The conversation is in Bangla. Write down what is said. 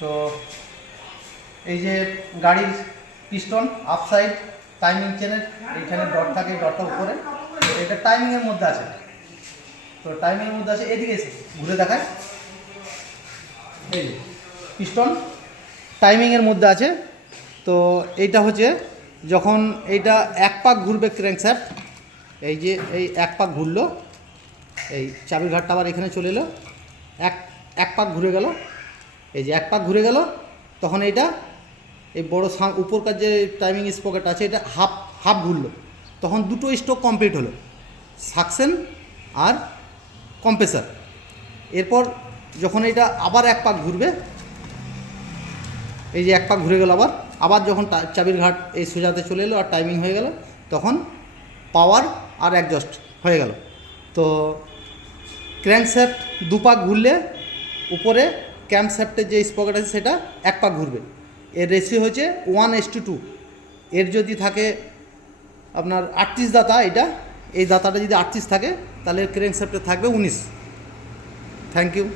তো এই যে গাড়ির পিস্টন আপ সাইড টাইমিং চেনের এইখানে ডট থাকে, এই ডটটা উপরে, এটা টাইমিংয়ের মধ্যে আছে। তো টাইমিংয়ের মধ্যে আছে, এদিকে এসে ঘুরে দেখায়। এই পিস্টন টাইমিংয়ের মধ্যে আছে। তো এইটা হচ্ছে যখন এইটা এক পাক ঘুরবে ক্র্যাঙ্কশ্যাফট, এই যে এই এক পাক ঘুরলো, এই চাবির ঘাটটা আবার এখানে চলে এলো, এক পাক ঘুরে গেল, এই যে এক পাক ঘুরে গেল, তখন এইটা এই বড় উপরকার যে টাইমিং স্পকেট আছে এটা হাফ ঘুরলো, তখন দুটো স্ট্রোক কমপ্লিট হলো, সাকশন আর কম্প্রেসার। এরপর যখন এটা আবার এক পাক ঘুরবে, এই যে এক পাক ঘুরে গেল, আবার যখন চাবির ঘাট এই সোজাতে চলে এলো আর টাইমিং হয়ে গেল, তখন পাওয়ার আর অ্যাডজাস্ট হয়ে গেল। তো ক্র্যাঙ্কশ্যাফট দু পাক ঘুরলে উপরে ক্যাম্পশ্যাফটের যে স্পকেট আছে সেটা এক পাক ঘুরবে। এর রেশিও হচ্ছে 1:2। এর যদি থাকে আপনার 38 দাতা, এই দাতাটা যদি 38 থাকে তাহলে ক্র্যাঙ্কশ্যাফটে থাকবে 19। Thank you.